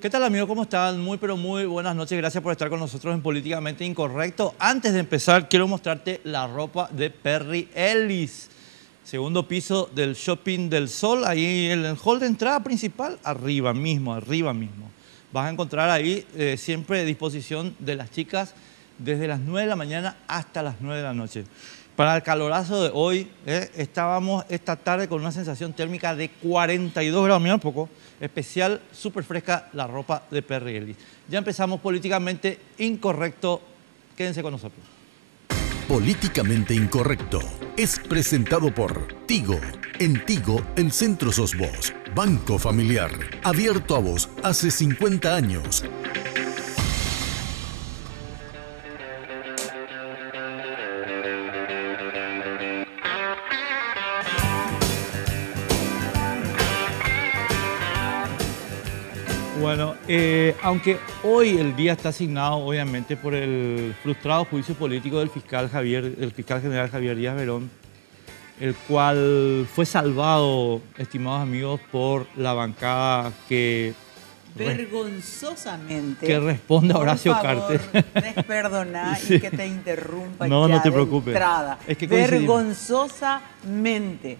¿Qué tal, amigos? ¿Cómo están? Muy, pero muy buenas noches. Gracias por estar con nosotros en Políticamente Incorrecto. Antes de empezar, quiero mostrarte la ropa de Perry Ellis. Segundo piso del Shopping del Sol, ahí en el hall de entrada principal, arriba mismo. Vas a encontrar ahí siempre a disposición de las chicas desde las 9 de la mañana hasta las 9 de la noche. Para el calorazo de hoy, estábamos esta tarde con una sensación térmica de 42 grados, mira un poco, especial, súper fresca la ropa de Perry Ellis. Ya empezamos Políticamente Incorrecto, quédense con nosotros. Políticamente Incorrecto es presentado por Tigo. En Tigo, el centro sos vos. Banco Familiar, abierto a vos hace 50 años. Bueno, aunque hoy el día está asignado obviamente por el frustrado juicio político del fiscal general Javier Díaz Verón, el cual fue salvado, estimados amigos, por la bancada que vergonzosamente que responde a Horacio por favor, Cartes. Perdona Sí. y que te interrumpa No, ya no te de preocupes. entrada. Es que coincidimos. Vergonzosamente.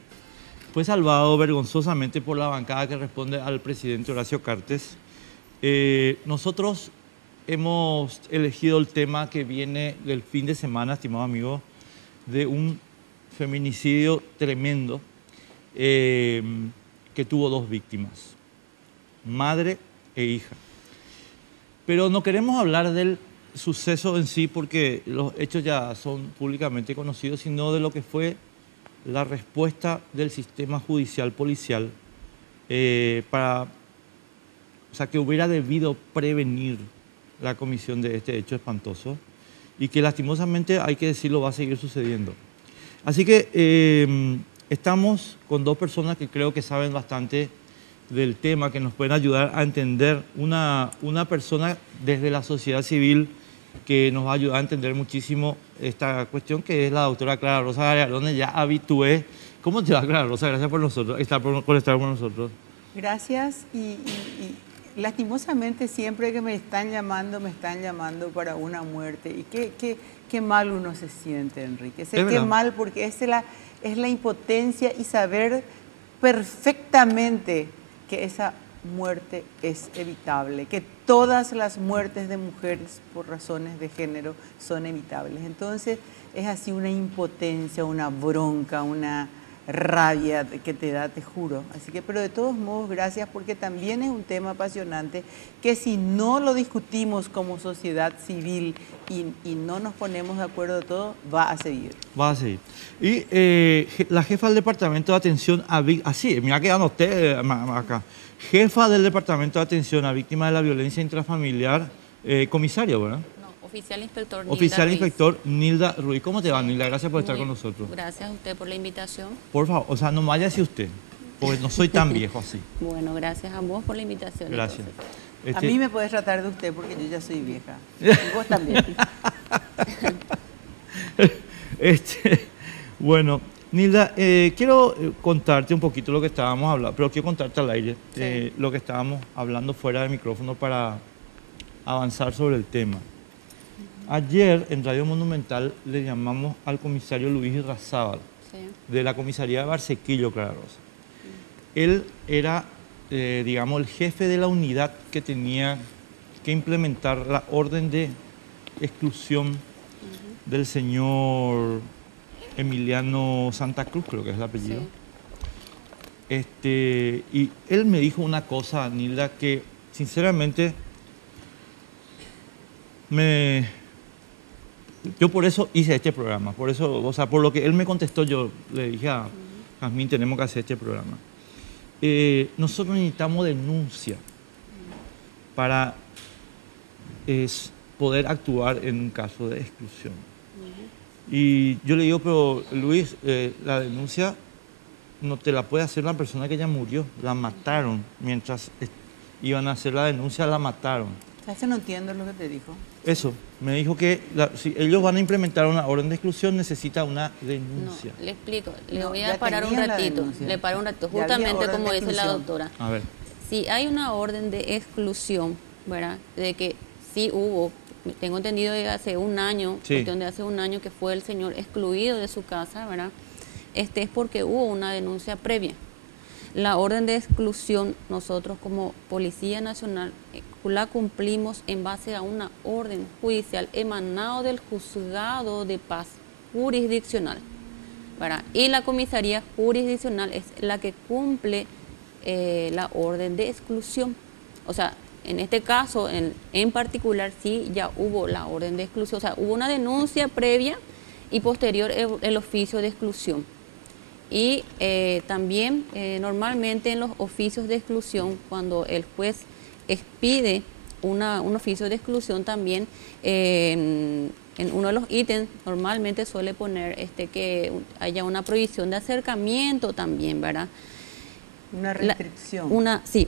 Fue salvado vergonzosamente por la bancada que responde al presidente Horacio Cartes. Nosotros hemos elegido el tema que viene del fin de semana, estimados amigos, de un feminicidio tremendo que tuvo dos víctimas, madre e hija. Pero no queremos hablar del suceso en sí porque los hechos ya son públicamente conocidos, sino de lo que fue la respuesta del sistema judicial policial que hubiera debido prevenir la comisión de este hecho espantoso y que lastimosamente, hay que decirlo, va a seguir sucediendo. Así que estamos con dos personas que creo que saben bastante del tema, que nos pueden ayudar a entender una persona desde la sociedad civil que nos va a ayudar a entender muchísimo esta cuestión, que es la doctora Clara Rosa Galeardone, ya habitué. ¿Cómo te va, Clara Rosa? Gracias por estar con nosotros. Gracias y lastimosamente siempre que me están llamando para una muerte. Y qué mal uno se siente, Enrique. Sé qué mal porque es la impotencia y saber perfectamente que esa muerte es evitable, que todas las muertes de mujeres por razones de género son evitables. Entonces es así una impotencia, una bronca, una rabia que te da, te juro. Así que, pero de todos modos, gracias, porque también es un tema apasionante que si no lo discutimos como sociedad civil y no nos ponemos de acuerdo de todo, va a seguir. Va a seguir. Y la jefa del Departamento de Atención a Víctimas, así, mira que anoté acá, jefa del Departamento de Atención a Víctimas de la Violencia Intrafamiliar, comisario, ¿verdad? Oficial Inspector Nilda Oficial Ruiz. Inspector Nilda Ruiz. ¿Cómo te va, Nilda? Gracias por estar con nosotros. Gracias a usted por la invitación. Por favor, o sea, no me vaya a decir usted, porque no soy tan viejo así. Bueno, gracias a vos por la invitación. Gracias. A mí me puedes tratar de usted porque yo ya soy vieja. Y vos también. Bueno, Nilda, quiero contarte un poquito lo que estábamos hablando, pero quiero contarte al aire lo que estábamos hablando fuera del micrófono para avanzar sobre el tema. Ayer en Radio Monumental le llamamos al comisario Luis Irrazábal, de la comisaría de Barsequillo, Clara Rosa. Él era, digamos, el jefe de la unidad que tenía que implementar la orden de exclusión del señor Emiliano Santa Cruz, creo que es el apellido. Y él me dijo una cosa, Nilda, que sinceramente yo por eso hice este programa, por eso, o sea, por lo que él me contestó, yo le dije a Jazmín, tenemos que hacer este programa. Nosotros necesitamos denuncia para poder actuar en un caso de exclusión. Y yo le digo, pero Luis, la denuncia no te la puede hacer la persona que ya murió, la mataron, mientras iban a hacer la denuncia la mataron. ¿Sabes? No entiendo lo que te dijo. Eso, me dijo que si ellos van a implementar una orden de exclusión, necesita una denuncia. No, le explico, le No, voy ya a parar un tenía la ratito, denuncia. le paro un ratito, Ya había justamente orden como de dice la exclusión. doctora. A ver. Si hay una orden de exclusión, ¿verdad? De que sí hubo, tengo entendido de hace un año, Sí. cuestión de hace un año que fue el señor excluido de su casa, ¿verdad? Es porque hubo una denuncia previa. La orden de exclusión, nosotros como Policía Nacional la cumplimos en base a una orden judicial emanado del Juzgado de Paz jurisdiccional, ¿verdad? Y la comisaría jurisdiccional es la que cumple la orden de exclusión. O sea, en este caso en particular sí ya hubo la orden de exclusión, o sea, hubo una denuncia previa y posterior el oficio de exclusión. Y también normalmente en los oficios de exclusión, cuando el juez expide un oficio de exclusión también, en uno de los ítems normalmente suele poner que haya una prohibición de acercamiento también, ¿verdad? Una restricción.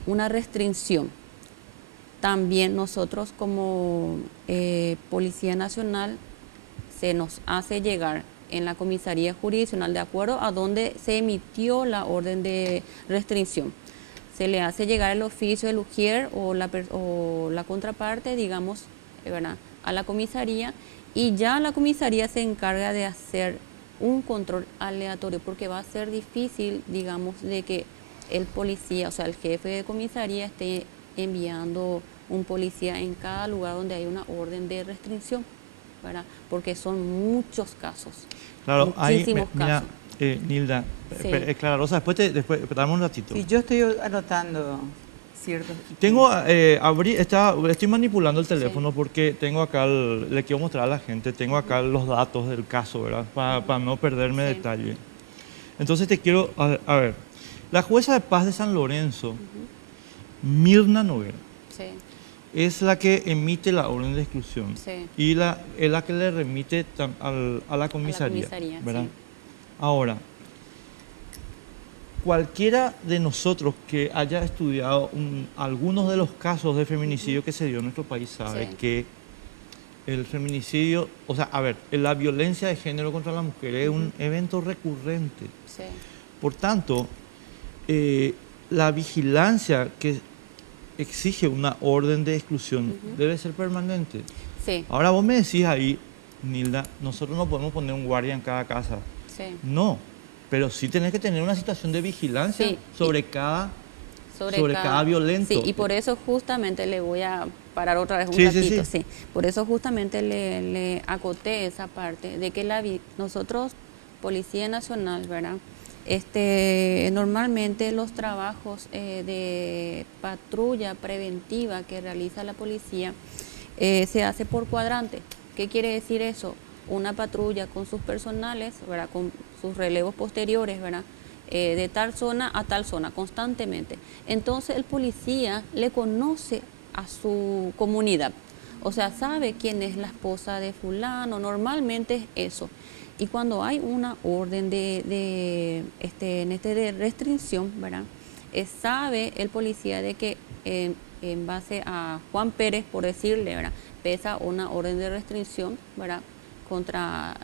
Una restricción. También nosotros como Policía Nacional se nos hace llegar en la comisaría jurisdiccional, de acuerdo a donde se emitió la orden de restricción. Se le hace llegar el oficio del ujier o la contraparte, digamos, ¿verdad?, a la comisaría, y ya la comisaría se encarga de hacer un control aleatorio, porque va a ser difícil, digamos, de que el policía, o sea, el jefe de comisaría esté enviando un policía en cada lugar donde hay una orden de restricción, ¿verdad? Porque son muchos casos. Claro, muchísimos mira, casos. Nilda, Sí. Clara Rosa, después dame un ratito. Sí, yo estoy anotando ciertos. Estoy manipulando el teléfono porque tengo acá, le quiero mostrar a la gente, tengo acá los datos del caso, ¿verdad? Para no perderme detalle. Entonces te quiero, a ver, la jueza de paz de San Lorenzo, Mirna Noguera, Sí, es la que emite la orden de exclusión sí. y es la que le remite a la comisaría, ¿verdad? Sí. Ahora, cualquiera de nosotros que haya estudiado algunos de los casos de feminicidio que se dio en nuestro país sabe que el feminicidio, o sea, a ver, la violencia de género contra la mujer es un evento recurrente. Sí. Por tanto, la vigilancia que exige una orden de exclusión debe ser permanente. Sí. Ahora vos me decís ahí, Nilda, nosotros no podemos poner un guardia en cada casa. Sí. No, pero sí tenés que tener una situación de vigilancia sobre cada violento. Sí, y por eso justamente le voy a parar otra vez un Sí, ratito. sí. Sí. Por eso justamente le acoté esa parte de que nosotros, Policía Nacional, ¿verdad? Normalmente los trabajos de patrulla preventiva que realiza la policía se hace por cuadrante. ¿Qué quiere decir eso? Una patrulla con sus personales, ¿verdad?, con sus relevos posteriores, ¿verdad?, de tal zona a tal zona constantemente. Entonces el policía le conoce a su comunidad, o sea, sabe quién es la esposa de fulano, normalmente es eso. Y cuando hay una orden de restricción, ¿verdad?, sabe el policía de que en base a Juan Pérez, por decirle, ¿verdad?, pesa una orden de restricción, ¿verdad?, contra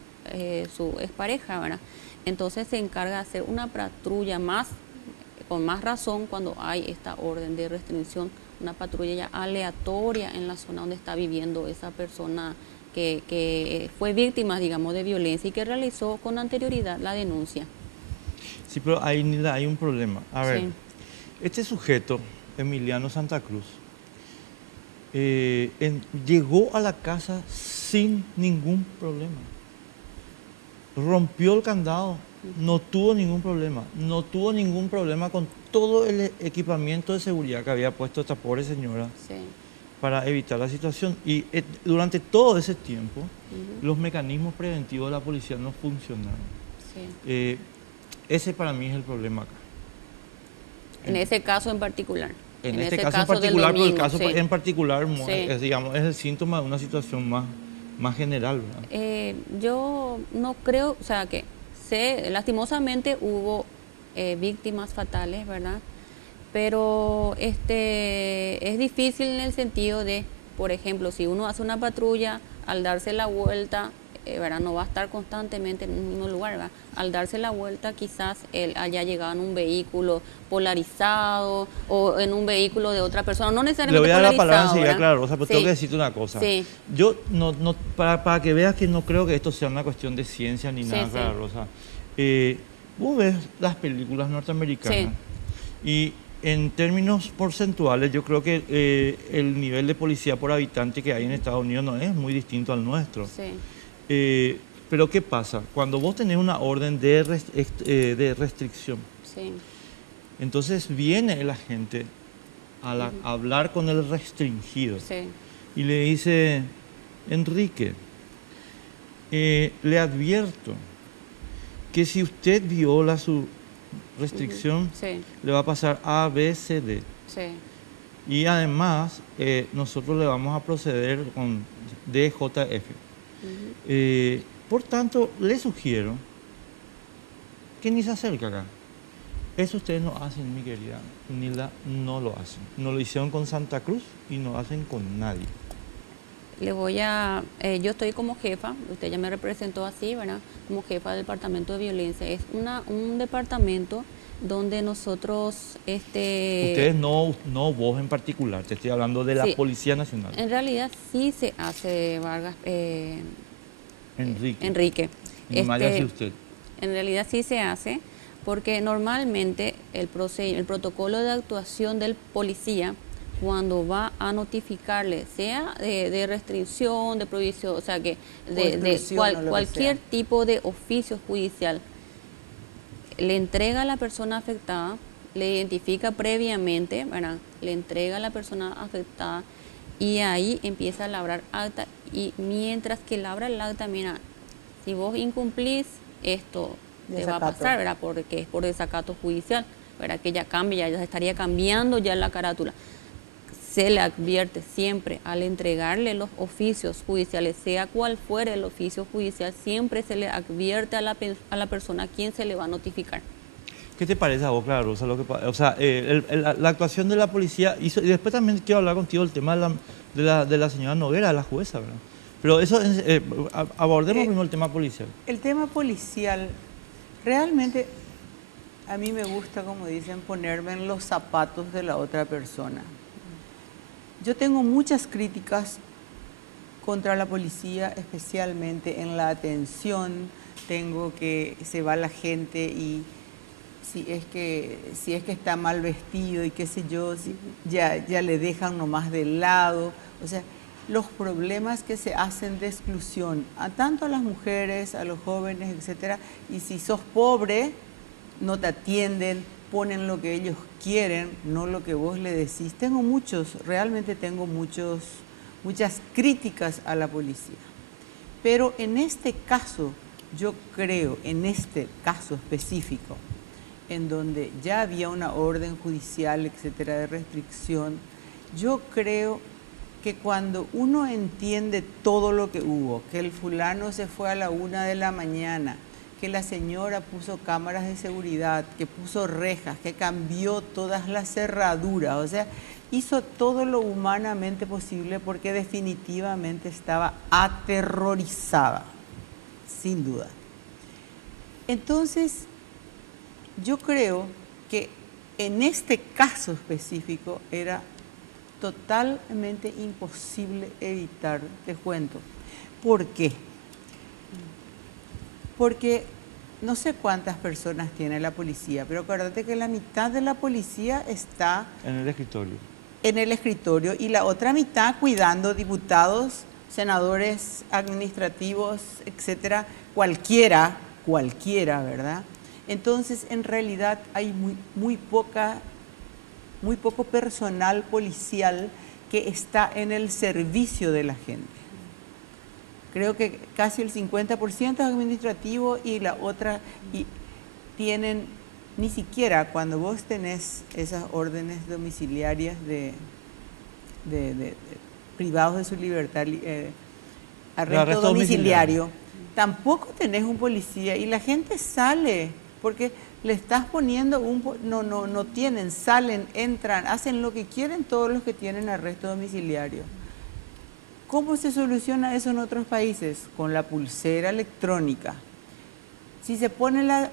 su expareja, ¿verdad? Entonces se encarga de hacer una patrulla con más razón cuando hay esta orden de restricción, una patrulla ya aleatoria en la zona donde está viviendo esa persona que fue víctima, digamos, de violencia y que realizó con anterioridad la denuncia. Sí, pero ahí, Nilda, hay un problema. A ver, Sí. este sujeto, Emiliano Santa Cruz, llegó a la casa sin ningún problema. Rompió el candado, no tuvo ningún problema. No tuvo ningún problema con todo el equipamiento de seguridad que había puesto esta pobre señora Sí. para evitar la situación. Y durante todo ese tiempo, los mecanismos preventivos de la policía no funcionaron. Sí. Ese para mí es el problema acá. En ese caso en particular. En este ese caso en del particular, pero el domingo, caso sí. en particular Sí. es el síntoma de una situación más general, ¿verdad? Yo no creo, o sea, que lastimosamente hubo víctimas fatales, ¿verdad? Pero es difícil en el sentido de, por ejemplo, si uno hace una patrulla, al darse la vuelta, ¿verdad? No va a estar constantemente en un mismo lugar, ¿verdad? Al darse la vuelta quizás él haya llegado en un vehículo polarizado o en un vehículo de otra persona, no Le necesariamente voy a dar la palabra polarizado, enseguida, ¿verdad? claro, Rosa, pero Sí. tengo que decirte una cosa. Sí. Yo, para que veas que no creo que esto sea una cuestión de ciencia ni Sí, nada, sí. Clara Rosa. Vos ves las películas norteamericanas y en términos porcentuales yo creo que el nivel de policía por habitante que hay en Estados Unidos no es muy distinto al nuestro. Sí, Pero ¿qué pasa? Cuando vos tenés una orden de restricción, sí, entonces viene el agente a hablar con el restringido sí. y le dice, Enrique, le advierto que si usted viola su restricción, Sí, le va a pasar A, B, C, D. sí. Y además, nosotros le vamos a proceder con DJF. Por tanto, le sugiero que ni se acerque acá. Eso ustedes no hacen, mi querida Nilda, no lo hacen. No lo hicieron con Santa Cruz y no hacen con nadie. Yo estoy como jefa, usted ya me representó así, ¿verdad? Como jefa del departamento de violencia. Es un departamento donde nosotros, Ustedes no vos en particular, te estoy hablando de la sí, Policía Nacional. en realidad sí se hace, Vargas, Enrique. No me haya sido usted. En realidad sí se hace, porque normalmente el protocolo de actuación del policía, cuando va a notificarle, sea de restricción, de prohibición, o sea que cualquier tipo de oficio judicial, le entrega a la persona afectada, le identifica previamente, ¿verdad? Le entrega a la persona afectada y ahí empieza a labrar acta, y mientras que labra el acta, mira, si vos incumplís esto, te va a pasar, ¿verdad? Porque es por desacato judicial, ¿verdad? Que ya cambia, ya se estaría cambiando ya la carátula. Se le advierte siempre al entregarle los oficios judiciales, sea cual fuere el oficio judicial, siempre se le advierte a la persona a quien se le va a notificar. ¿Qué te parece a vos, Clara Rosa? La actuación de la policía hizo, y después también quiero hablar contigo del tema de la señora Noguera, la jueza, ¿verdad? Pero eso, abordemos primero el tema policial. El tema policial, realmente a mí me gusta, como dicen, ponerme en los zapatos de la otra persona. Yo tengo muchas críticas contra la policía, especialmente en la atención. Tengo que se va la gente y si es que está mal vestido y qué sé yo, ya le dejan nomás de lado. O sea, los problemas que se hacen de exclusión a tanto a las mujeres, a los jóvenes, etcétera. Y si sos pobre, no te atienden, ponen lo que ellos quieren, no lo que vos le decís. Realmente tengo muchas críticas a la policía. Pero en este caso, yo creo, en este caso específico, en donde ya había una orden judicial, etcétera, de restricción, yo creo que cuando uno entiende todo lo que hubo, que el fulano se fue a la 1 de la mañana, que la señora puso cámaras de seguridad, que puso rejas, que cambió todas las cerraduras, o sea, hizo todo lo humanamente posible porque definitivamente estaba aterrorizada, sin duda. Entonces, yo creo que en este caso específico era totalmente imposible evitar, te cuento. ¿Por qué? Porque no sé cuántas personas tiene la policía, pero acuérdate que la mitad de la policía está en el escritorio. En el escritorio y la otra mitad cuidando diputados, senadores, administrativos, etcétera, cualquiera, ¿verdad? Entonces, en realidad hay muy poco personal policial que está en el servicio de la gente. Creo que casi el 50% es administrativo y la otra tienen, ni siquiera cuando vos tenés esas órdenes domiciliarias de privados de su libertad, arresto domiciliario, tampoco tenés un policía y la gente sale porque le estás poniendo no tienen, salen, entran, hacen lo que quieren todos los que tienen arresto domiciliario. ¿Cómo se soluciona eso en otros países? Con la pulsera electrónica. Si se pone la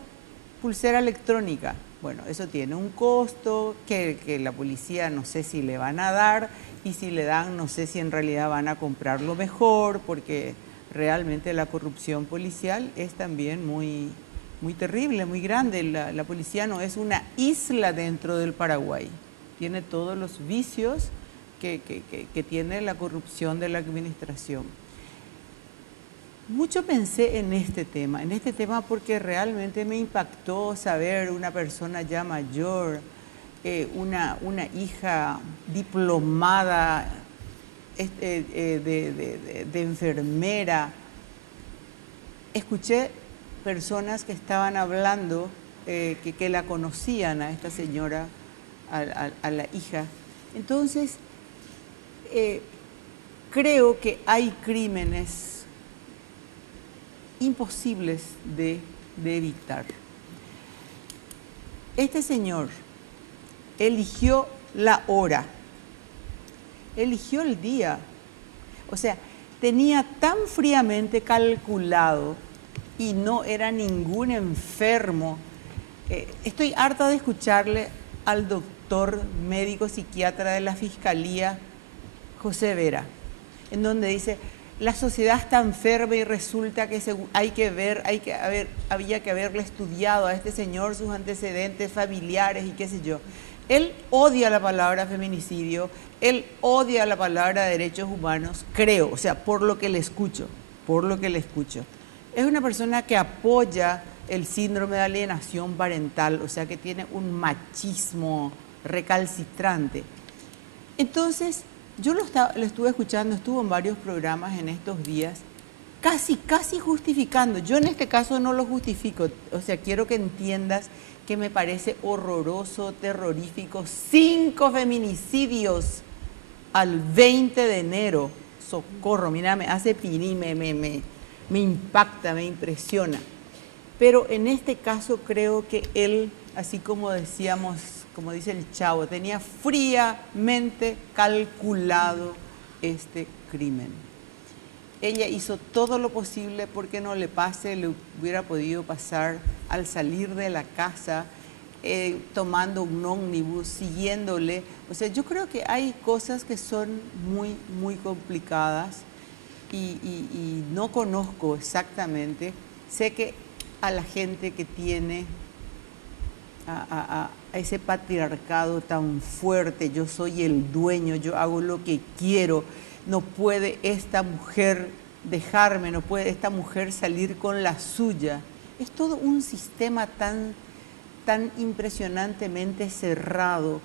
pulsera electrónica, bueno, eso tiene un costo que la policía no sé si le van a dar, y si le dan no sé si en realidad van a comprarlo mejor, porque realmente la corrupción policial es también muy terrible, muy grande. La policía no es una isla dentro del Paraguay, tiene todos los vicios que tiene la corrupción de la administración. Mucho pensé en este tema porque realmente me impactó saber una persona ya mayor, una hija diplomada de enfermera. Escuché personas que estaban hablando, que la conocían a esta señora, a la hija. Entonces, creo que hay crímenes imposibles de evitar. Este señor eligió la hora, eligió el día, o sea, tenía tan fríamente calculado y no era ningún enfermo. Estoy harta de escucharle al doctor médico psiquiatra de la Fiscalía, José Vera, en donde dice, la sociedad está enferma y resulta que había que haberle estudiado a este señor sus antecedentes familiares y qué sé yo. Él odia la palabra feminicidio, él odia la palabra derechos humanos, creo, o sea, por lo que le escucho. Es una persona que apoya el síndrome de alienación parental, o sea, que tiene un machismo recalcitrante. Entonces, yo lo estuve escuchando, estuvo en varios programas en estos días, casi justificando. Yo en este caso no lo justifico, o sea, quiero que entiendas que me parece horroroso, terrorífico. 5 feminicidios al 20 de enero. Socorro, mira, me hace pirí, me impacta, me impresiona. Pero en este caso creo que él, así como decíamos, como dice el Chavo, tenía fríamente calculado este crimen. Ella hizo todo lo posible porque no le pase, le hubiera podido pasar al salir de la casa, tomando un ómnibus, siguiéndole. O sea, yo creo que hay cosas que son muy complicadas y no conozco exactamente. Sé que a la gente que tiene a ese patriarcado tan fuerte, yo soy el dueño, yo hago lo que quiero, no puede esta mujer dejarme, no puede esta mujer salir con la suya. Es todo un sistema tan impresionantemente cerrado,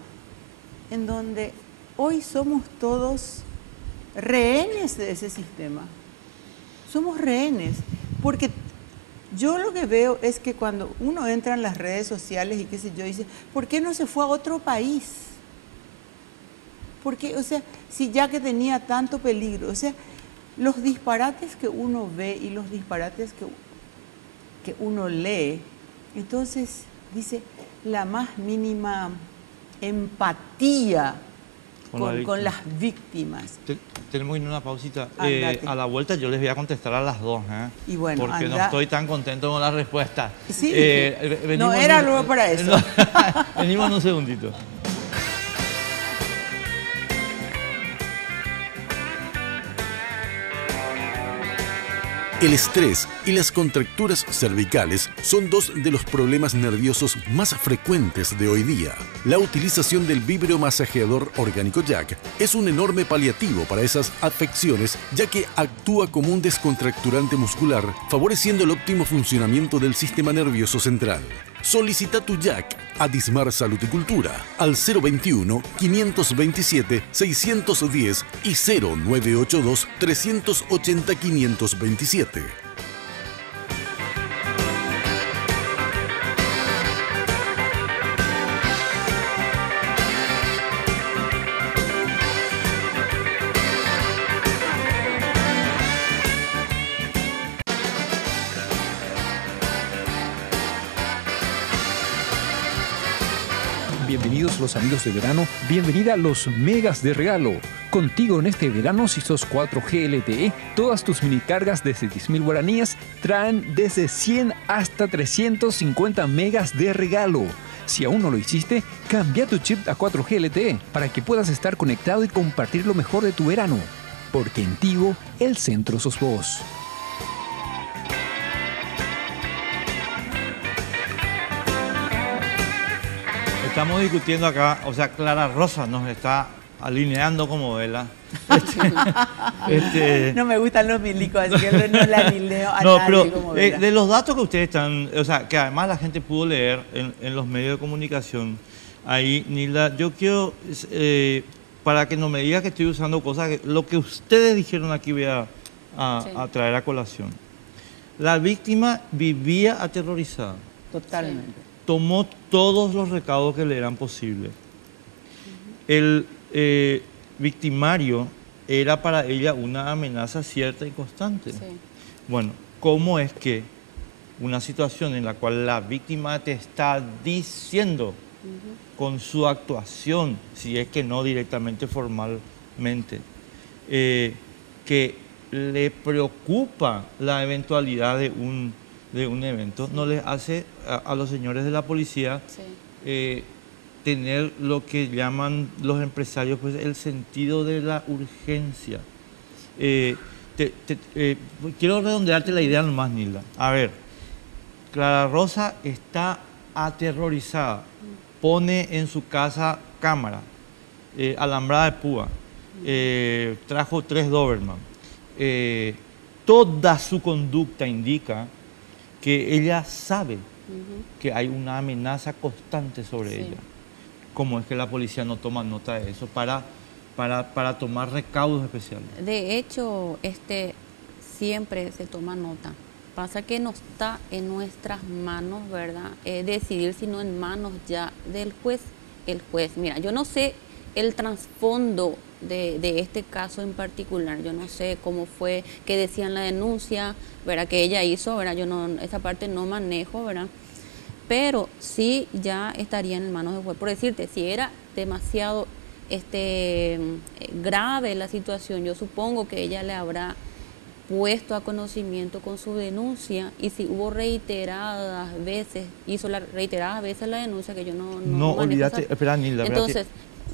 en donde hoy somos todos rehenes de ese sistema. Somos rehenes, porque yo lo que veo es que cuando uno entra en las redes sociales y qué sé yo, dice, ¿por qué no se fue a otro país? Porque, o sea, si ya que tenía tanto peligro, o sea, los disparates que uno ve y los disparates que uno lee, entonces dice, la más mínima empatía con las víctimas. Tenemos que ir a una pausita. A la vuelta yo les voy a contestar a las 2, y bueno, porque no estoy tan contento con la respuesta. Sí, no era luego para eso. Venimos en un segundito. El estrés y las contracturas cervicales son 2 de los problemas nerviosos más frecuentes de hoy día. La utilización del vibromasajeador orgánico Jack es un enorme paliativo para esas afecciones, ya que actúa como un descontracturante muscular, favoreciendo el óptimo funcionamiento del sistema nervioso central. Solicita tu Jack a Dismar Salud y Cultura al 021-527-610 y 0982-380-527. Bienvenidos los amigos de verano, bienvenida a los megas de regalo. Contigo en este verano, si sos 4G LTE, todas tus mini cargas desde 10.000 guaraníes traen desde 100 hasta 350 megas de regalo. Si aún no lo hiciste, cambia tu chip a 4G LTE para que puedas estar conectado y compartir lo mejor de tu verano. Porque en Tigo, el centro sos vos. Estamos discutiendo acá, o sea, Clara Rosa nos está alineando como vela. No me gustan los milicos, así que no la alineo a No, nadie pero como vela. de los datos que ustedes están, o sea, que además la gente pudo leer en los medios de comunicación, ahí, Nilda, yo quiero, para que no me diga que estoy usando cosas, lo que ustedes dijeron aquí voy a traer a colación. La víctima vivía aterrorizada. Totalmente. Tomó todos los recaudos que le eran posibles. El victimario era para ella una amenaza cierta y constante. Sí. Bueno, ¿cómo es que una situación en la cual la víctima te está diciendo con su actuación, si es que no directamente formalmente, que le preocupa la eventualidad de un evento, no les hace a los señores de la policía tener lo que llaman los empresarios pues, el sentido de la urgencia? Quiero redondearte la idea nomás, Nilda. A ver, Clara Rosa está aterrorizada, pone en su casa cámara, alambrada de púa, trajo 3 Doberman. Toda su conducta indica que ella sabe que hay una amenaza constante sobre ella. ¿Cómo es que la policía no toma nota de eso para tomar recaudos especiales? De hecho, siempre se toma nota. Pasa que no está en nuestras manos, ¿verdad? Decidir, sino en manos ya del juez. El juez, mira, yo no sé el trasfondo de este caso en particular. Yo no sé cómo fue que decían la denuncia, ¿verdad? Que ella hizo, ¿verdad? Yo no, esa parte no manejo, ¿verdad? Pero sí ya estaría en manos del juez. Por decirte, si era demasiado grave la situación, yo supongo que ella le habrá puesto a conocimiento con su denuncia, y si hubo reiteradas veces, reiteradas veces la denuncia, que yo no olvídate, espera, Nilda, entonces,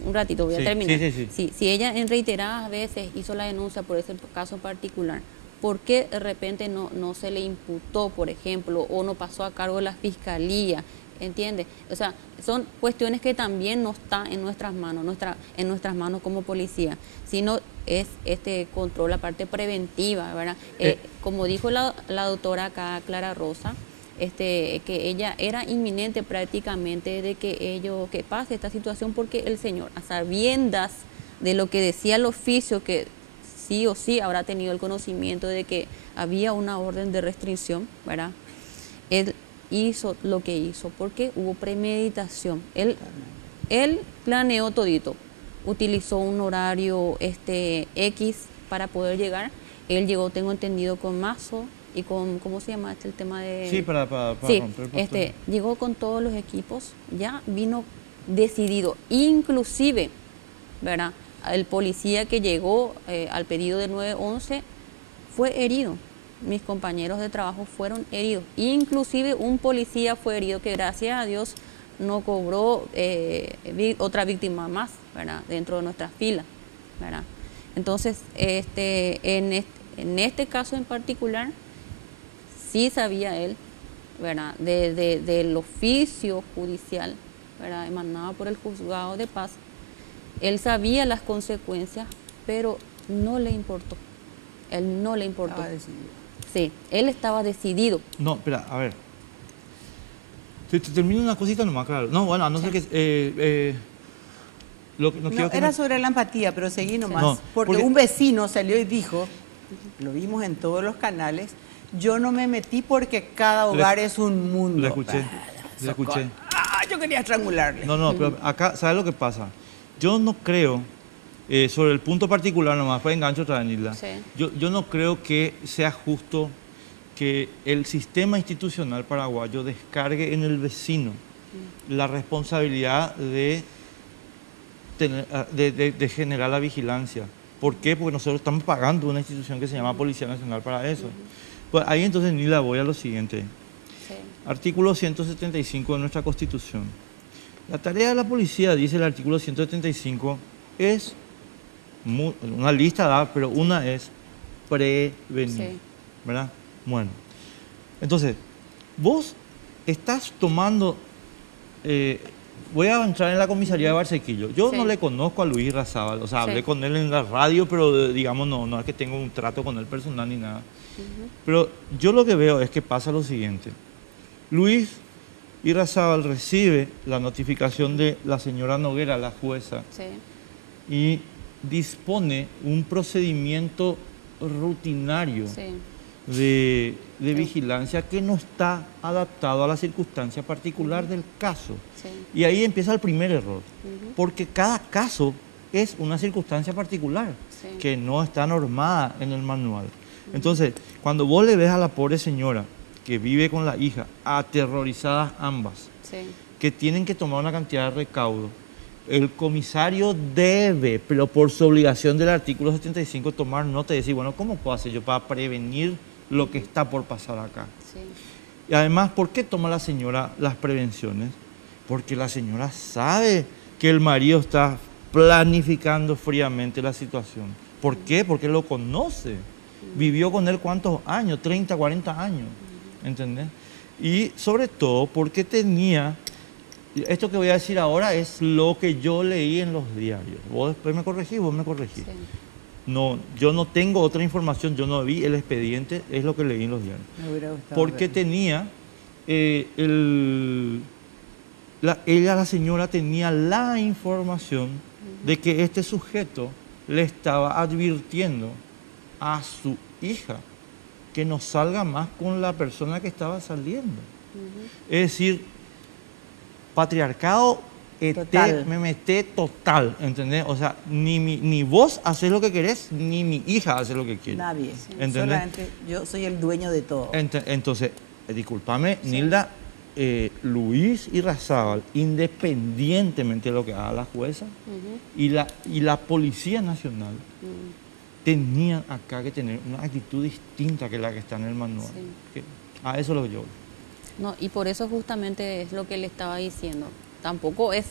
un ratito, voy a terminar. Sí. Si ella en reiteradas veces hizo la denuncia por ese caso particular, ¿por qué de repente no se le imputó, por ejemplo, o no pasó a cargo de la fiscalía? ¿Entiendes? O sea, son cuestiones que también no están en nuestras manos, en nuestras manos como policía, sino es control, la parte preventiva, ¿verdad? Como dijo la doctora acá, Clara Rosa, que ella era inminente prácticamente de que pase esta situación, porque el señor, a sabiendas de lo que decía el oficio, que sí o sí habrá tenido el conocimiento de que había una orden de restricción, ¿verdad? Él hizo lo que hizo porque hubo premeditación. Él planeó todito, utilizó un horario X para poder llegar. Él llegó, tengo entendido, con mazo y con, ¿cómo se llama el tema de...? Sí, para sí, romper el llegó con todos los equipos, ya vino decidido, inclusive, ¿verdad? El policía que llegó al pedido de 911 fue herido. Mis compañeros de trabajo fueron heridos. Inclusive un policía fue herido, que gracias a Dios no cobró otra víctima más, ¿verdad? Dentro de nuestras filas, ¿verdad? Entonces, en este caso en particular, sí sabía él, ¿verdad? Del oficio judicial, ¿verdad? Emanado por el juzgado de paz. Él sabía las consecuencias, pero no le importó. Él no le importó. Estaba decidido. Sí, él estaba decidido. No, espera, a ver. Te termino una cosita nomás, claro. No, bueno, a no ser que... era sobre la empatía, pero seguí nomás. No, porque un vecino salió y dijo, lo vimos en todos los canales, yo no me metí porque cada hogar es un mundo. Le escuché. Yo quería estrangularle. No, pero acá, ¿sabes lo que pasa? Yo no creo, sobre el punto particular nomás, fue engancho otra vez, Nilda. Sí. Yo no creo que sea justo que el sistema institucional paraguayo descargue en el vecino la responsabilidad de de generar la vigilancia. ¿Por qué? Porque nosotros estamos pagando una institución que se llama Policía Nacional para eso. Pues ahí entonces ni la voy a lo siguiente. Sí. Artículo 175 de nuestra Constitución. La tarea de la policía, dice el artículo 175, es una lista, pero una es prevenir. Sí. ¿Verdad? Bueno. Entonces, vos estás tomando... voy a entrar en la comisaría de Barsequillo. Yo Sí. no le conozco a Luis Razábal, o sea, hablé Sí. con él en la radio, pero digamos no es que tengo un trato con él personal ni nada. Pero yo lo que veo es que pasa lo siguiente. Luis Irrazábal recibe la notificación de la señora Noguera, la jueza, Sí. y dispone un procedimiento rutinario Sí. de vigilancia que no está adaptado a la circunstancia particular del caso. Sí. Y ahí empieza el primer error, porque cada caso es una circunstancia particular Sí. que no está normada en el manual. Entonces, cuando vos le ves a la pobre señora que vive con la hija, aterrorizadas ambas, Sí. que tienen que tomar una cantidad de recaudo, el comisario debe, pero por su obligación del artículo 75, tomar nota y decir, bueno, ¿cómo puedo hacer yo para prevenir lo que está por pasar acá? Sí. Y además, ¿por qué toma la señora las prevenciones? Porque la señora sabe que el marido está planificando fríamente la situación. ¿Por qué? Porque lo conoce. Vivió con él ¿cuántos años? 30, 40 años. ¿Entendés? Y sobre todo porque tenía... Esto que voy a decir ahora es lo que yo leí en los diarios. Vos después me corregís, vos me corregís. Sí. No, yo no tengo otra información, yo no vi el expediente, es lo que leí en los diarios. Me hubiera gustado Porque verlo. tenía, la señora tenía la información de que este sujeto le estaba advirtiendo a su hija que no salga más con la persona que estaba saliendo. Es decir, patriarcado, Total. me meté total, ¿entendés? O sea, ni vos haces lo que querés, ni mi hija hace lo que quiere. Nadie. ¿Entendés? Solamente yo soy el dueño de todo. Entonces, discúlpame, Nilda, Luis Irrazábal, independientemente de lo que haga la jueza y la Policía Nacional, tenían acá que tener una actitud distinta que la que está en el manual. Sí. Que a eso es lo que yo voy. No, y por eso justamente es lo que le estaba diciendo. Tampoco es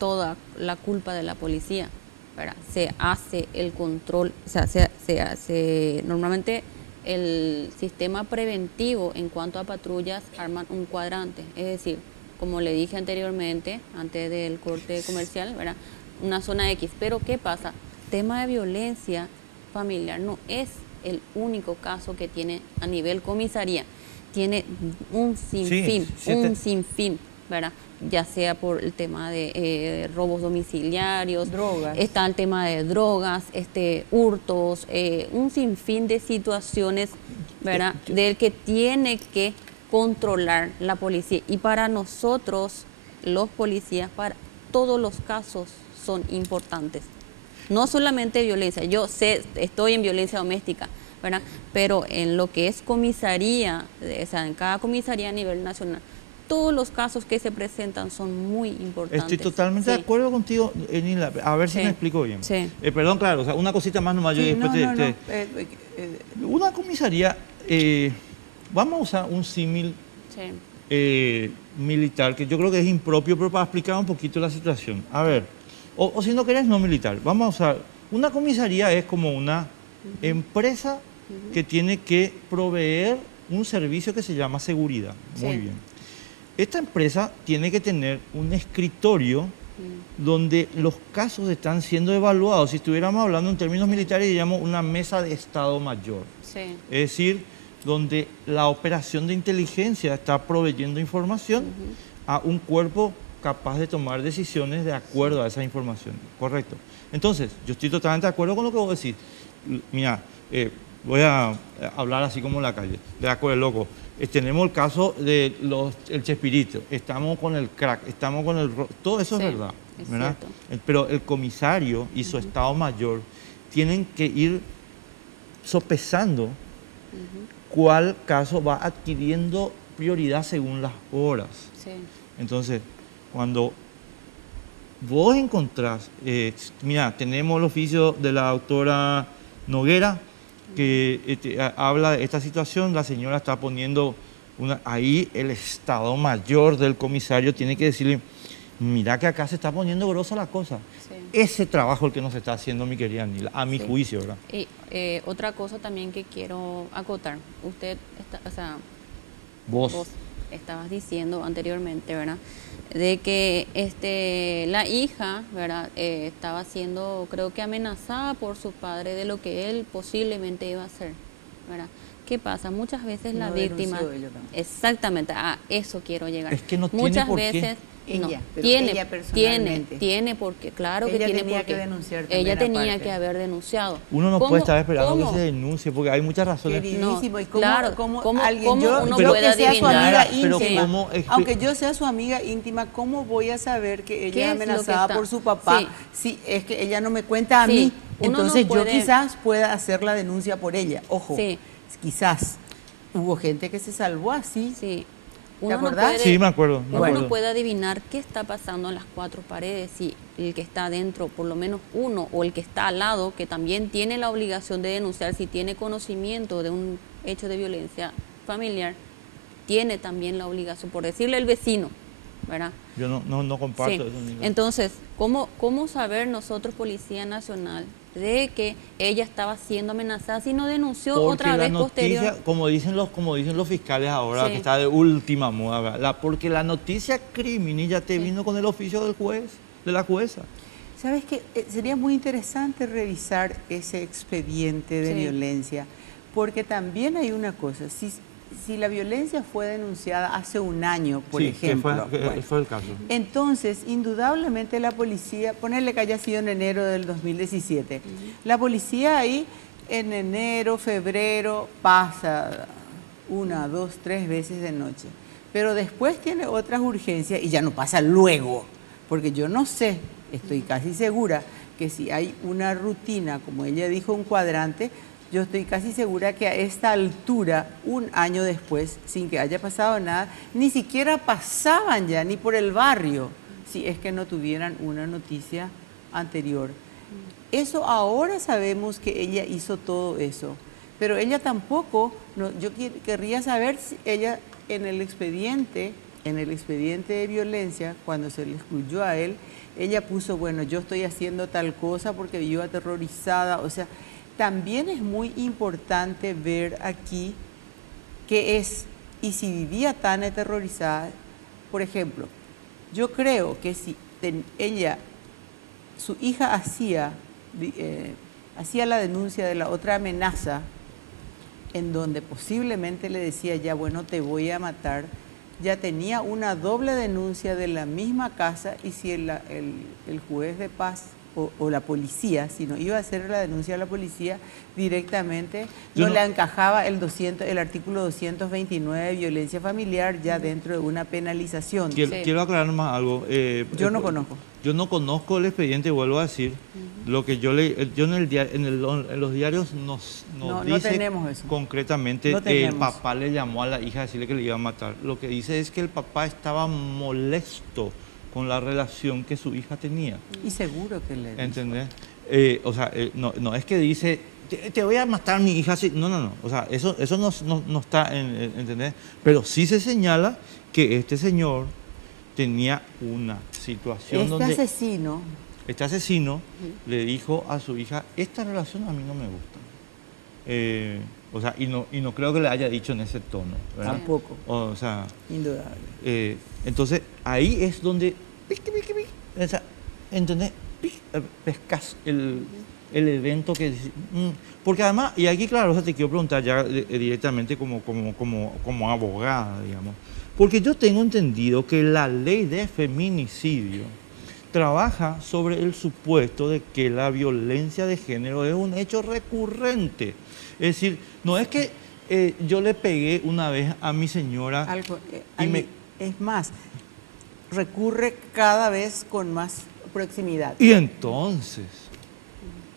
toda la culpa de la policía, ¿verdad? Se hace el control, o sea, se hace normalmente el sistema preventivo en cuanto a patrullas arman un cuadrante, es decir, como le dije anteriormente, antes del corte comercial, ¿verdad? Una zona X. Pero ¿qué pasa? Tema de violencia familiar no es el único caso que tiene a nivel comisaría. Tiene un sinfín, un sinfín, ¿verdad? Ya sea por el tema de robos domiciliarios, Drogas. está el tema de drogas, hurtos, un sinfín de situaciones, ¿verdad? Del que tiene que controlar la policía. Y para nosotros, los policías, para todos los casos son importantes. No solamente violencia, yo sé, estoy en violencia doméstica, ¿verdad? Pero en lo que es comisaría, o sea, en cada comisaría a nivel nacional, todos los casos que se presentan son muy importantes. Estoy totalmente de acuerdo contigo, Nila. A ver si Sí. me explico bien. Sí. Perdón, claro, o sea, una cosita más nomás. Yo Sí, después una comisaría, vamos a usar un símil Sí. militar, que yo creo que es impropio, pero para explicar un poquito la situación. A ver, o si no querés, no militar. Vamos a usar, una comisaría es como una empresa que tiene que proveer un servicio que se llama seguridad. Muy Sí. bien. Esta empresa tiene que tener un escritorio donde los casos están siendo evaluados. Si estuviéramos hablando en términos militares, diríamos una mesa de Estado Mayor. Sí. Es decir, donde la operación de inteligencia está proveyendo información a un cuerpo capaz de tomar decisiones de acuerdo a esa información. Correcto. Entonces, yo estoy totalmente de acuerdo con lo que vos decís. Mira, voy a hablar así como en la calle. De acuerdo, loco. Tenemos el caso de el Chespirito, estamos con el crack, estamos con todo eso Sí, es verdad, es ¿verdad? cierto. Pero el comisario y su Estado Mayor tienen que ir sopesando cuál caso va adquiriendo prioridad según las horas. Sí. Entonces, cuando vos encontrás, mira, tenemos el oficio de la doctora Noguera que habla de esta situación, la señora está poniendo ahí el Estado Mayor del comisario tiene que decirle, mira que acá se está poniendo grosa la cosa. Sí. Ese trabajo el que nos está haciendo mi querida Nila, a mi juicio, ¿verdad? Y otra cosa también que quiero acotar, usted, vos estabas diciendo anteriormente, ¿verdad? De que la hija, ¿verdad? Estaba siendo, creo que amenazada por su padre de lo que él posiblemente iba a hacer, ¿verdad? ¿Qué pasa? Muchas veces la víctima... Exactamente, a eso quiero llegar. Es que no tiene muchas por veces... qué. Ella, no, pero ella personalmente. tiene porque, claro que Ella tiene tenía porque. que denunciar también Ella tenía aparte. que haber denunciado. Uno no ¿Cómo- puede estar esperando cómo? que se denuncie, porque hay muchas razones. Queridísimo, ¿y cómo, claro, cómo alguien, cómo yo, uno yo puede que sea su adivinar? amiga Pero íntima, ¿cómo aunque yo sea su amiga íntima, ¿cómo voy a saber que ¿Qué ella es es lo que amenazada está? por su papá Sí. si es que ella no me cuenta a Sí, mí? uno no Entonces yo puede- quizás pueda hacer la denuncia por ella. Ojo, Sí. quizás. Hubo gente que se salvó así. Sí. ¿Te Uno no acordás? puede, Sí, me acuerdo. uno no puede adivinar qué está pasando en las cuatro paredes, si el que está adentro, por lo menos uno, o el que está al lado, que también tiene la obligación de denunciar, si tiene conocimiento de un hecho de violencia familiar, tiene también la obligación, por decirle el vecino, ¿verdad? Yo no comparto Sí. eso. Nila. Entonces, ¿cómo saber nosotros, Policía Nacional, de que ella estaba siendo amenazada si no denunció Porque otra la vez noticia, posterior? como dicen los fiscales ahora, Sí. que está de última moda, ¿verdad? Porque la noticia criminal ya te vino con el oficio del juez, de la jueza. ¿Sabes qué? Sería muy interesante revisar ese expediente de Sí. violencia, porque también hay una cosa, si la violencia fue denunciada hace un año, por sí, ejemplo, que bueno, fue el caso. entonces, indudablemente la policía, ponerle que haya sido en enero del 2017, la policía ahí en enero, febrero, pasa 1, 2, 3 veces de noche, pero después tiene otras urgencias y ya no pasa luego, porque yo no sé, estoy casi segura que si hay una rutina, como ella dijo, un cuadrante, yo estoy casi segura que a esta altura, un año después, sin que haya pasado nada, ni siquiera pasaban ya ni por el barrio, si es que no tuvieran una noticia anterior. Eso ahora sabemos que ella hizo todo eso, pero ella tampoco, yo querría saber si ella en el expediente de violencia, cuando se le excluyó a él, ella puso, bueno, yo estoy haciendo tal cosa porque vivo aterrorizada, o sea, también es muy importante ver aquí qué es, y si vivía tan aterrorizada, por ejemplo, yo creo que si su hija hacía la denuncia de la otra amenaza, en donde posiblemente le decía ya, bueno, te voy a matar, ya tenía una doble denuncia de la misma casa, y si el juez de paz o la policía, si no iba a hacer la denuncia a la policía directamente, no le encajaba el artículo 229 de violencia familiar ya dentro de una penalización. Quiero aclarar más algo. Yo no conozco. Yo no conozco el expediente, vuelvo a decir. Lo que yo en los diarios nos No dice tenemos eso. concretamente No que el tenemos. papá le llamó a la hija a decirle que le iba a matar. Lo que dice es que el papá estaba molesto con la relación que su hija tenía. Y seguro que le dijo. ¿Entendés? No es que dice, te voy a matar a mi hija. Sí. No. O sea, eso no está, ¿entendés? Pero sí se señala que este señor tenía una situación donde este asesino le dijo a su hija, esta relación a mí no me gusta. O sea, y no creo que le haya dicho en ese tono, ¿verdad? Tampoco. O sea, Indudable. entonces ahí es donde, o sea, ¿entendés? Pescas el evento que... Porque además, y aquí claro, o sea, te quiero preguntar ya directamente como abogada, digamos. Porque yo tengo entendido que la ley de feminicidio trabaja sobre el supuesto de que la violencia de género es un hecho recurrente. Es decir, no es que yo le pegué una vez a mi señora... Es más, recurre cada vez con más proximidad. Y entonces,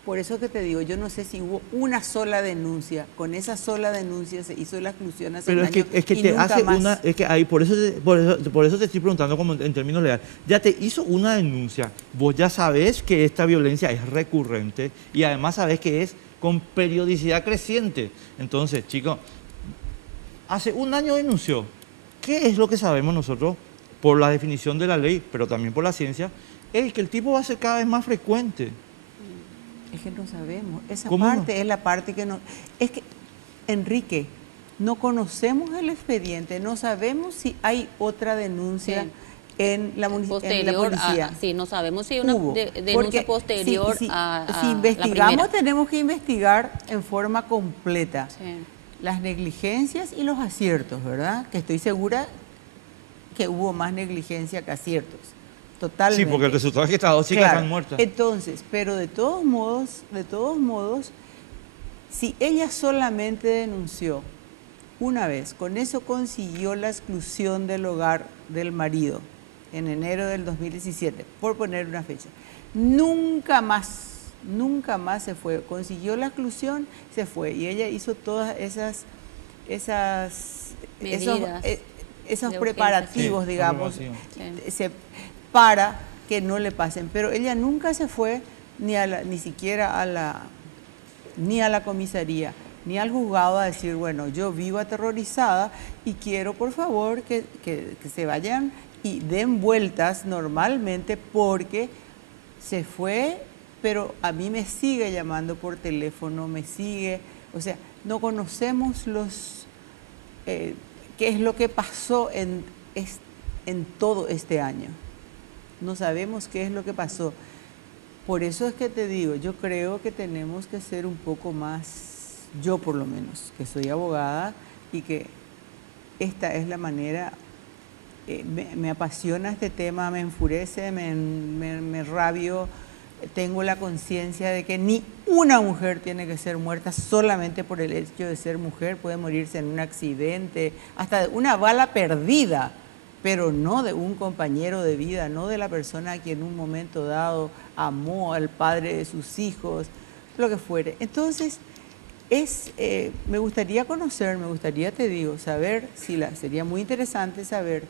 Por eso que te digo, yo no sé si hubo una sola denuncia. Con esa sola denuncia se hizo la exclusión hace Pero un es que, año es que y te nunca hace más. una, es que ahí, por eso te estoy preguntando como en términos legales. Ya te hizo una denuncia, vos ya sabés que esta violencia es recurrente y además sabés que es con periodicidad creciente. Entonces, chicos, hace un año denunció. ¿Qué es lo que sabemos nosotros por la definición de la ley, pero también por la ciencia? Es que el tipo va a ser cada vez más frecuente. Es que no sabemos. Esa ¿Cómo parte no? es la parte que no... Es que, Enrique, no conocemos el expediente, no sabemos si hay otra denuncia Sí. en la Posterior policía. sí, no sabemos si hay una Hubo. denuncia Porque posterior si a si la investigamos, primera. tenemos que investigar en forma completa Sí. las negligencias y los aciertos, ¿verdad? Que estoy segura que hubo más negligencia que aciertos. Totalmente. Sí, porque el resultado es que estas dos chicas Claro. están muertas. Entonces, pero de todos modos, si ella solamente denunció una vez, con eso consiguió la exclusión del hogar del marido en enero del 2017, por poner una fecha. Nunca más se fue. Consiguió la exclusión, se fue. Y ella hizo todas Medidas esos de preparativos, urgencia. Sí, digamos, Sí. para que no le pasen. Pero ella nunca se fue ni siquiera ni a la comisaría, ni al juzgado a decir, bueno, yo vivo aterrorizada y quiero, por favor, que se vayan y den vueltas normalmente porque se fue, pero a mí me sigue llamando por teléfono, o sea, no conocemos qué es lo que pasó en todo este año. No sabemos qué es lo que pasó. Por eso es que te digo, yo creo que tenemos que ser un poco más, yo por lo menos, que soy abogada y que esta es la manera, me apasiona este tema, me enfurece, me rabio, tengo la conciencia de que ni una mujer tiene que ser muerta solamente por el hecho de ser mujer, puede morirse en un accidente, hasta de una bala perdida, pero no de un compañero de vida, no de la persona que en un momento dado amó al padre de sus hijos, lo que fuere. Entonces, me gustaría conocer, te digo, saber, sería muy interesante saber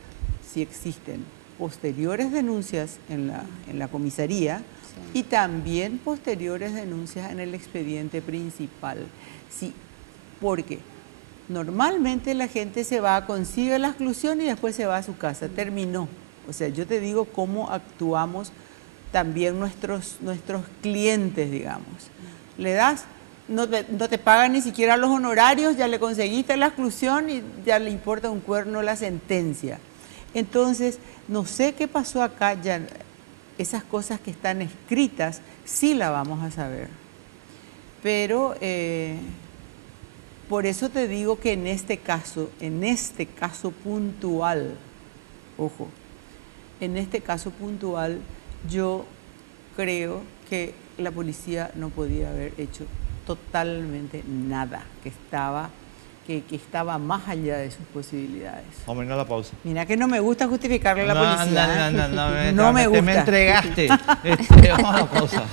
si existen posteriores denuncias en la comisaría y también posteriores denuncias en el expediente principal. Sí, porque normalmente la gente se va, consigue la exclusión y después se va a su casa, terminó. O sea, yo te digo cómo actuamos también nuestros clientes, digamos. Le das, no te pagan ni siquiera los honorarios, ya le conseguiste la exclusión y ya le importa un cuerno la sentencia. Entonces, no sé qué pasó acá, ya esas cosas que están escritas sí la vamos a saber. Pero por eso te digo que en este caso puntual, ojo, en este caso puntual yo creo que la policía no podía haber hecho totalmente nada, que estaba más allá de sus posibilidades. Vamos a ir a la pausa. Mira que no me gusta justificarle a la policía. No me gusta. Te me entregaste. Vamos a la pausa.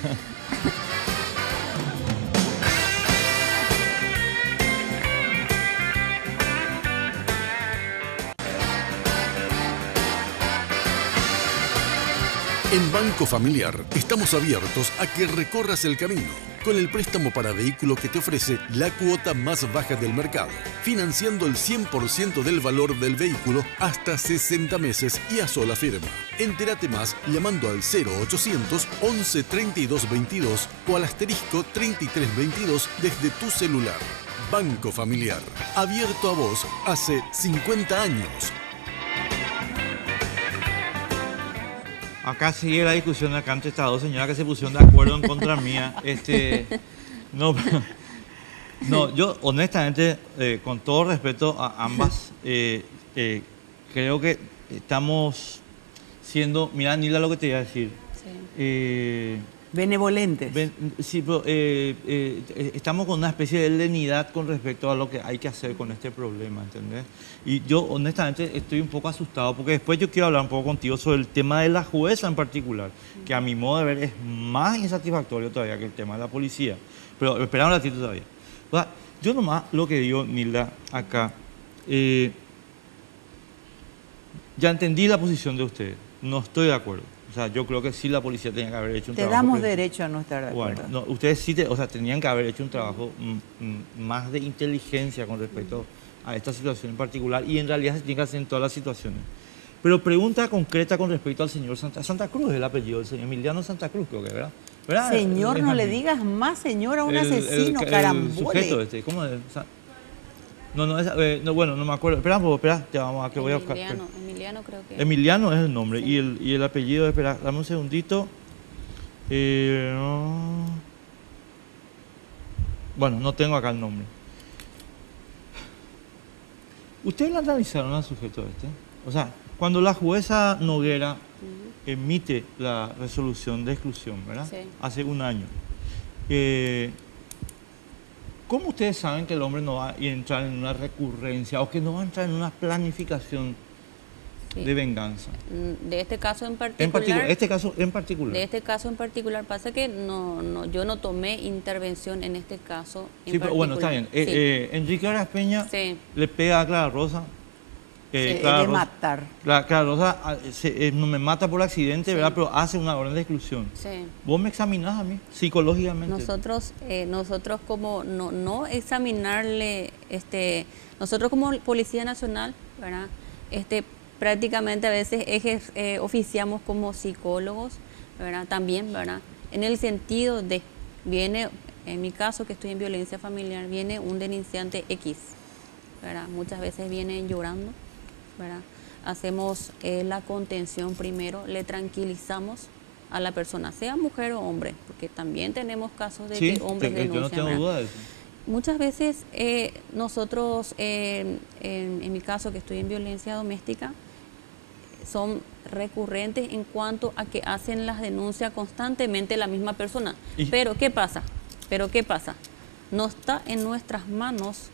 En Banco Familiar estamos abiertos a que recorras el camino con el préstamo para vehículo que te ofrece la cuota más baja del mercado, financiando el 100% del valor del vehículo hasta 60 meses y a sola firma. Entérate más llamando al 0800 11 32 22 o al asterisco 33 22 desde tu celular. Banco Familiar, abierto a vos hace 50 años. Acá sigue la discusión acá entre estas dos señoras que se pusieron de acuerdo en contra mía. No, yo honestamente, con todo respeto a ambas, creo que estamos siendo, mira Nila lo que te iba a decir, Sí. Benevolentes. Sí, pero, estamos con una especie de lenidad con respecto a lo que hay que hacer con este problema, ¿entendés? Y yo honestamente estoy un poco asustado porque después yo quiero hablar un poco contigo sobre el tema de la jueza en particular, que a mi modo de ver es más insatisfactorio todavía que el tema de la policía. Pero espera un ratito todavía. O sea, yo nomás lo que digo, Nilda, acá, ya entendí la posición de ustedes, no estoy de acuerdo. O sea, yo creo que sí la policía tenía que haber hecho un trabajo. Te damos derecho a no estar de acuerdo. Bueno, no, ustedes sí, o sea, tenían que haber hecho un trabajo más de inteligencia con respecto a esta situación en particular y en realidad se tiene que hacer en todas las situaciones. Pero pregunta concreta con respecto al señor Santa Cruz, es el apellido del señor Emiliano Santa Cruz, creo que, ¿verdad? Señor, no le digas más señor a un asesino, carambole. El sujeto este, ¿cómo es? No, bueno, no me acuerdo. Espera, ya vamos a que voy a buscar. Emiliano creo que. Emiliano es el nombre. Sí. Y el apellido, espera, dame un segundito. Bueno, no tengo acá el nombre. ¿Ustedes le analizaron al sujeto este? O sea, cuando la jueza Noguera emite la resolución de exclusión, ¿verdad? Sí. Hace un año. ¿Cómo ustedes saben que el hombre no va a entrar en una recurrencia o que no va a entrar en una planificación de venganza? De este caso en particular. Este caso en particular. De este caso en particular pasa que yo no tomé intervención en este caso. Sí, pero bueno, está bien. Sí. Enrique Arias Peña Sí. le pega a Clara Rosa. De matar. Clara Rosa no me mata por accidente, Sí. ¿verdad? Pero hace una orden de exclusión. Sí. Vos me examinás a mí psicológicamente. Nosotros como no examinarle, nosotros como Policía Nacional, ¿verdad? Prácticamente a veces oficiamos como psicólogos, ¿verdad? También, ¿verdad? En el sentido de, viene, en mi caso que estoy en violencia familiar, viene un denunciante X, ¿verdad? Muchas veces viene llorando, ¿verdad? Hacemos la contención primero, le tranquilizamos a la persona, sea mujer o hombre, porque también tenemos casos de que hombres denuncian. Yo no tengo ¿verdad? duda de eso. Muchas veces nosotros, en mi caso que estoy en violencia doméstica, son recurrentes en cuanto a que hacen las denuncias constantemente la misma persona. Pero ¿qué pasa? No está en nuestras manos,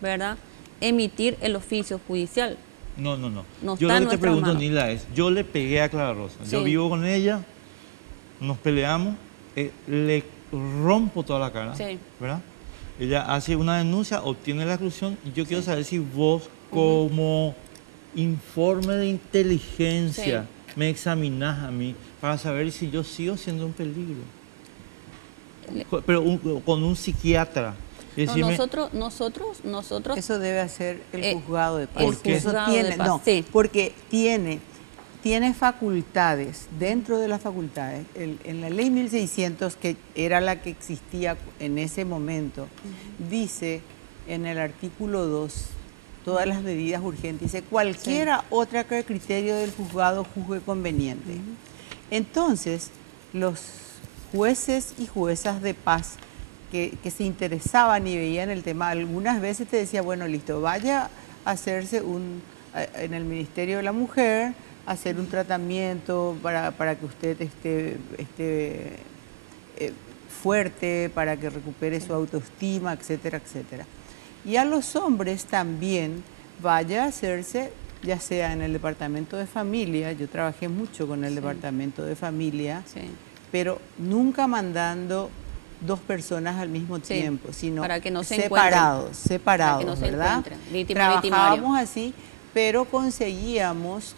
¿verdad?, emitir el oficio judicial. No. No Yo está en lo que te nuestras pregunto, manos. Nila, es, yo le pegué a Clara Rosa. Sí. Yo vivo con ella, nos peleamos, le rompo toda la cara, Sí. ¿verdad? Ella hace una denuncia, obtiene la exclusión y yo quiero saber si vos, como informe de inteligencia, me examinás a mí para saber si yo sigo siendo un peligro. Pero con un psiquiatra. No, nosotros Eso debe hacer el juzgado de paz. ¿Por qué? Eso Juzgado de paz, sí. Porque tiene facultades, dentro de las facultades, en la ley 1600, que era la que existía en ese momento, dice en el artículo 2, todas las medidas urgentes, dice cualquiera otra que el criterio del juzgado juzgue conveniente. Entonces, los jueces y juezas de paz que se interesaban y veían el tema, algunas veces te decía, bueno, listo, vaya a hacerse en el Ministerio de la Mujer, hacer un tratamiento para que usted esté fuerte, para que recupere su autoestima, etcétera, etcétera. Y a los hombres también vaya a hacerse, ya sea en el departamento de familia, yo trabajé mucho con el departamento de familia, pero nunca mandando dos personas al mismo tiempo, sino para que no se separados, para que no se ¿verdad? Trabajábamos así, pero conseguíamos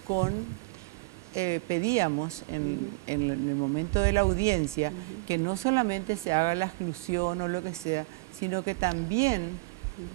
pedíamos en el momento de la audiencia que no solamente se haga la exclusión o lo que sea, sino que también,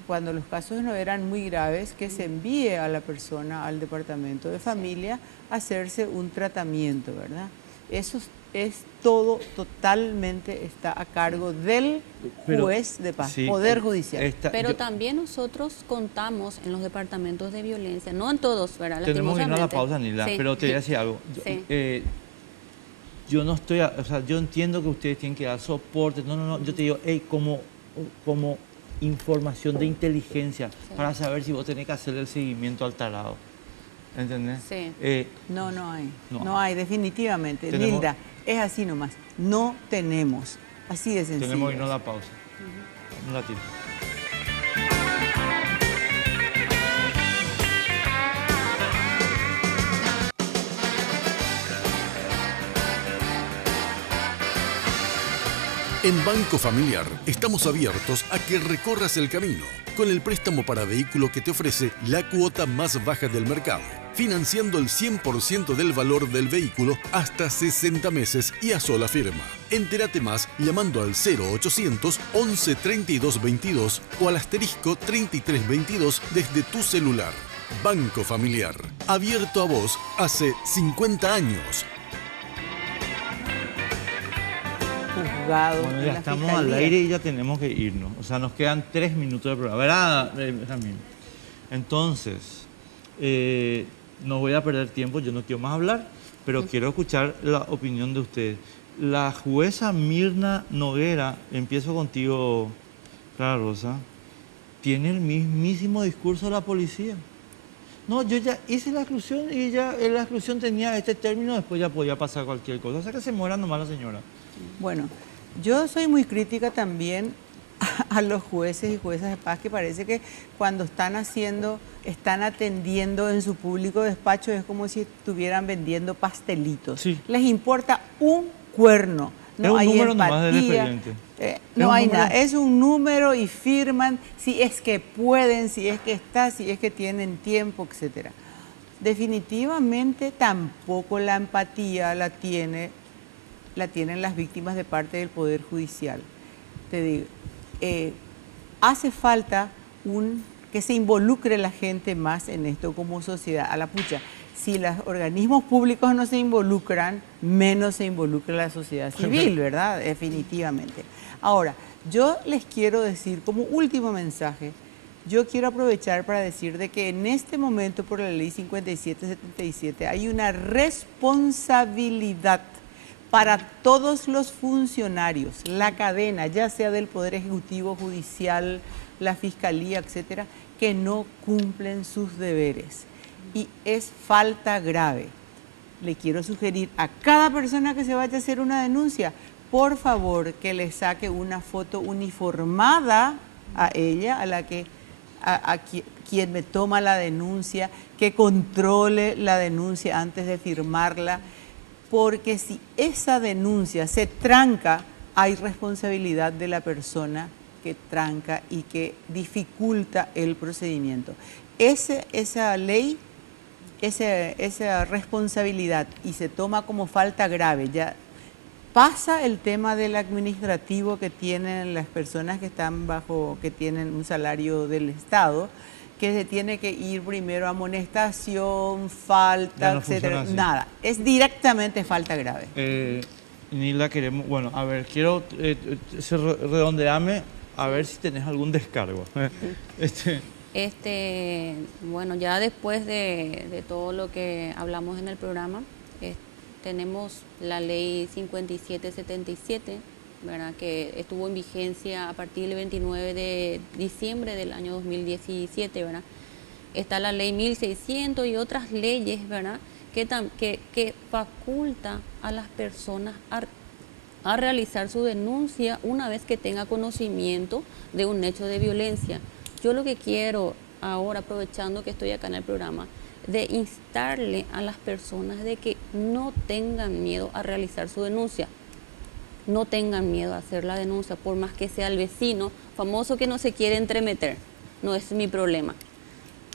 cuando los casos no eran muy graves, que se envíe a la persona al departamento de familia a hacerse un tratamiento, ¿verdad? Eso es todo, totalmente está a cargo del juez de paz, Poder Judicial. Pero también nosotros contamos en los departamentos de violencia, no en todos, ¿verdad? Tenemos que ir a la pausa, Nila, pero te voy a decir algo. Yo no estoy, o sea, yo entiendo que ustedes tienen que dar soporte, no, yo te digo, como información de inteligencia para saber si vos tenés que hacerle el seguimiento al tarado. ¿Entendés? No hay. No hay, definitivamente. Nilda, Es así nomás. No tenemos. Así de sencillo. Tenemos que irnos a la pausa. Un ratito. En Banco Familiar estamos abiertos a que recorras el camino con el préstamo para vehículo que te ofrece la cuota más baja del mercado, financiando el 100% del valor del vehículo hasta 60 meses y a sola firma. Entérate más llamando al 0800 11 32 22 o al asterisco 33 22 desde tu celular. Banco Familiar, abierto a vos hace 50 años. Bueno, ya estamos al aire y ya tenemos que irnos. O sea, nos quedan 3 minutos de programa. ¿Verdad, Jamín? Entonces, no voy a perder tiempo, yo no quiero más hablar, pero quiero escuchar la opinión de ustedes. La jueza Mirna Noguera, empiezo contigo, Clara Rosa, tiene el mismísimo discurso de la policía. No, yo ya hice la exclusión y ya la exclusión tenía este término, después ya podía pasar cualquier cosa. O sea, que se muera nomás la señora. Bueno, yo soy muy crítica también a los jueces y juezas de paz, que parece que cuando están atendiendo en su público despacho es como si estuvieran vendiendo pastelitos. Sí. Les importa un cuerno. No hay empatía, no hay nada. Es un número y firman si es que pueden, si es que está, si es que tienen tiempo, etcétera. Definitivamente tampoco la empatía la tienen las víctimas de parte del Poder Judicial. Te digo, hace falta que se involucre la gente más en esto como sociedad. A la pucha, si los organismos públicos no se involucran, menos se involucra la sociedad civil, ¿verdad? Definitivamente. Ahora, yo les quiero decir como último mensaje, yo quiero aprovechar para decir de que en este momento por la ley 5777 hay una responsabilidad para todos los funcionarios, la cadena, ya sea del Poder Ejecutivo, Judicial, la Fiscalía, etcétera, que no cumplen sus deberes. Y es falta grave. Le quiero sugerir a cada persona que se vaya a hacer una denuncia, por favor, que le saque una foto uniformada a ella, a quien me toma la denuncia, que controle la denuncia antes de firmarla, porque si esa denuncia se tranca, hay responsabilidad de la persona que tranca y que dificulta el procedimiento. Esa ley, esa responsabilidad, y se toma como falta grave, ya pasa el tema del administrativo que tienen las personas que tienen un salario del Estado, que se tiene que ir primero a amonestación, falta, no etcétera. Nada, es directamente falta grave. Nilda, queremos, bueno, a ver, quiero redondearme, a ver si tenés algún descargo. Bueno, ya después de todo lo que hablamos en el programa, tenemos la ley 5777, ¿verdad?, que estuvo en vigencia a partir del 29 de diciembre del año 2017, ¿verdad? Está la ley 1600 y otras leyes, ¿verdad?, que faculta a las personas a realizar su denuncia una vez que tenga conocimiento de un hecho de violencia. Yo lo que quiero ahora, aprovechando que estoy acá en el programa, de instarle a las personas de que no tengan miedo a realizar su denuncia. No tengan miedo a hacer la denuncia, por más que sea el vecino famoso que no se quiere entremeter. No es mi problema.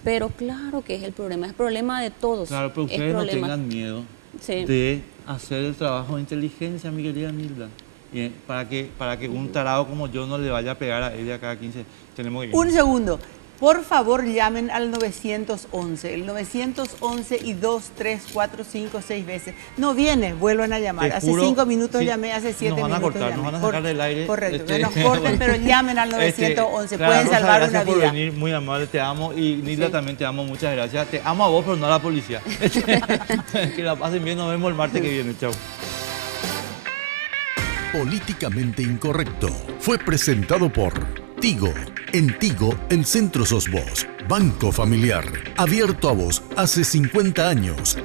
Pero claro que es el problema de todos. Claro, pero ustedes no tengan miedo de hacer el trabajo de inteligencia, mi querida Nilda. Para que un tarado como yo no le vaya a pegar a ella cada 15. Tenemos que ir. Un segundo. Por favor, llamen al 911, el 911 y 2, 3, 4, 5, 6 veces. No viene, vuelvan a llamar. Hace 5 minutos llamé, hace 7 minutos llamé. Nos van a sacar del aire. Correcto, que nos corten, pero llamen al 911, pueden salvar una vida. Gracias por venir, muy amable, te amo. Y Nilda también te amo, muchas gracias. Te amo a vos, pero no a la policía. Que la pasen bien, nos vemos el martes que viene. Chao. Políticamente Incorrecto fue presentado por Tigo. En Tigo, el centro sos vos. Banco Familiar. Abierto a vos hace 50 años.